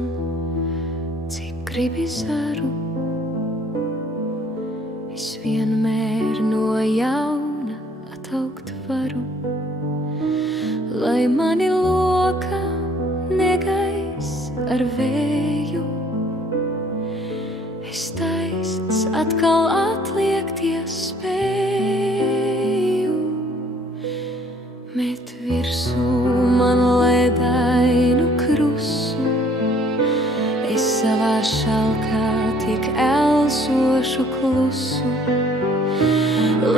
man, cik gribi zaru. Es vienmēr no jauna ataugt varu, lai mani loka negais ar vēju. Es taisns atkal atliekties spēju, met virsū man ledainu krusu. Es savā šalkā tik elsošu klusu,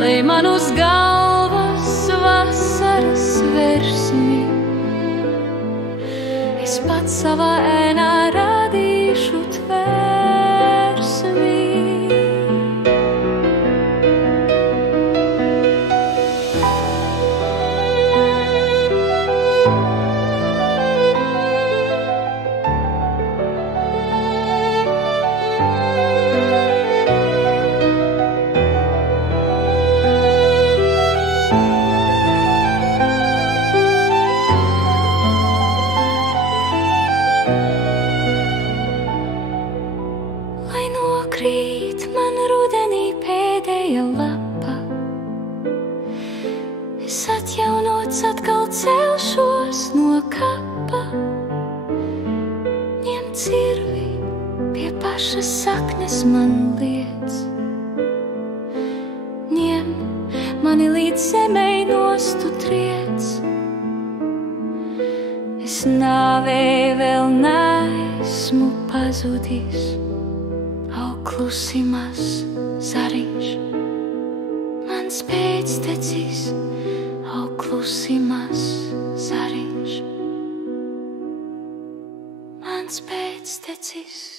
lai man uz galvas vasaras versmi. Es pats savā ēnā radīšu tvērsmi. Krīt man rudenī pēdējā lapa, es atjaunots atkal celšos no kapa. Ņem cirvi, pie pašas saknes man liec, ņem mani līdz zemei nostu triec. Es nāvē vēl neesmu pazudis, klusi mazs zariņš, mans pēctecis, klusi mazs zariņš, mans pēctecis.